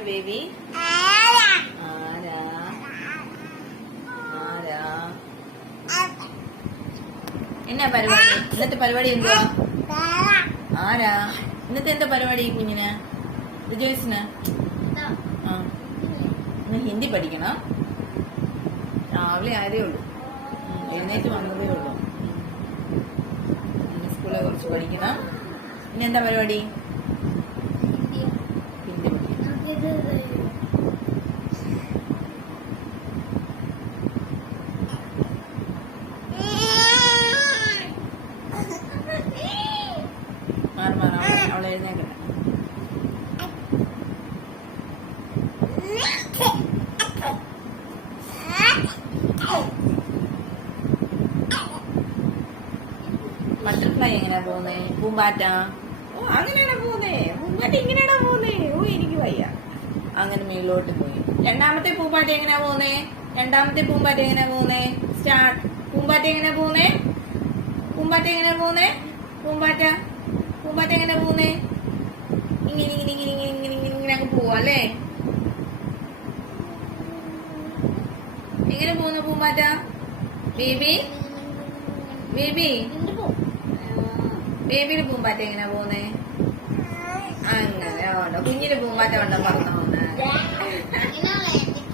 Baby? ആരാ? ആരാ? എന്നാ പരിപാടി? ഇന്നത്തെ പരിപാടി എന്തുവാ? ആരാ? ഇന്നത്തെ എന്താ പരിപാടി കുഞ്ഞിന്? വിജയസിന്? ആ. ഇന്ന് ഹിന്ദി പഠിക്കണം. രാവിലെ ആയതേ ഉള്ളൂ. എഴുന്നേറ്റ് വന്നതേ ഉള്ളൂ. സ്കൂളെ കുറിച്ച് പഠിക്കണം. പിന്നെ എന്താ പരിപാടി? എഴുന്നേക്കട്ടെ ബട്ടർഫ്ലൈ എങ്ങനെയാ പോകുന്നേ? പൂമ്പാറ്റ? ഓ അങ്ങനെയാണോ പോകുന്നേ? പൂമ്പാറ്റ ഇങ്ങനെയാണോ പോകുന്നേ? ഓ വയ്യ. അങ്ങനെ മേലോട്ട് പോയി. രണ്ടാമത്തെ പൂമ്പാറ്റ എങ്ങനെ പോകുന്നേ രണ്ടാമത്തെ പൂമ്പാറ്റ എങ്ങനെ പോകുന്നേ സ്റ്റാർട്ട് പൂമ്പാറ്റ എങ്ങനെ പോകുന്നേ പൂമ്പാറ്റ എങ്ങനെ പോകുന്നേ പൂമ്പാറ്റ. പൂമ്പാറ്റ എങ്ങനെ പോകുന്നേ ഇങ്ങനെ ഇങ്ങനെ ഇങ്ങനെ ഇങ്ങനെ ഇങ്ങനെ ഇങ്ങനെ ഇങ്ങനെ അങ്ങ് പോവാ അല്ലേ? എങ്ങനെ പോകുന്നു പൂമ്പാറ്റ? ബേബി? ബേബി? ബേബിയുടെ പൂമ്പാറ്റ എങ്ങനെ പോകുന്നേ അങ്ങനെ ഉണ്ടോ? കുഞ്ഞിന് പൂമ്പാറ്റ ഉണ്ടോ പറഞ്ഞു പോകുന്നത്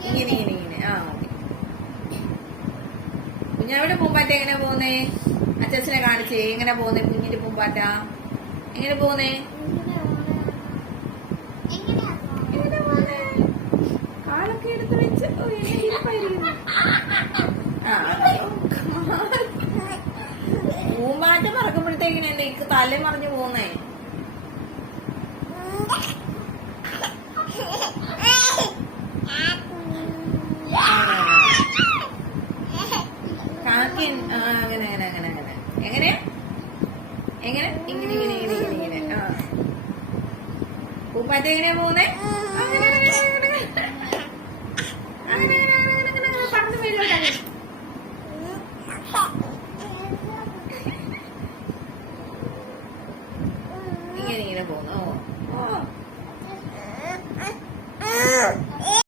ഇങ്ങനെ ഇങ്ങനെ ഇങ്ങനെ. ആ ഓക്കെ. കുഞ്ഞാവിടെ പൂമ്പാറ്റ എങ്ങനെ പോകുന്നേ അച്ഛനെ കാണിച്ചേ എങ്ങനെ പോകുന്നേ കുഞ്ഞിന്റെ പൂമ്പാറ്റ? എങ്ങനെ പോകുന്നേ കാലൊക്കെ എടുത്ത് വെച്ച്. പൂമ്പാറ്റ പറക്കുമ്പോഴത്തേക്കിനെ എനിക്ക് തല മറിഞ്ഞു പോകുന്നേ കാക്കി അങ്ങനെ അങ്ങനെ അങ്ങനെ എങ്ങനെ എങ്ങനെ? ഇങ്ങനെ ഇങ്ങനെ ഇങ്ങനെ ഇങ്ങനെ. ആ. പൂപ്പാറ്റ എങ്ങനെയാ പോകുന്നേ അങ്ങനെ. ഇങ്ങനെ പോകുന്നു. ഓ.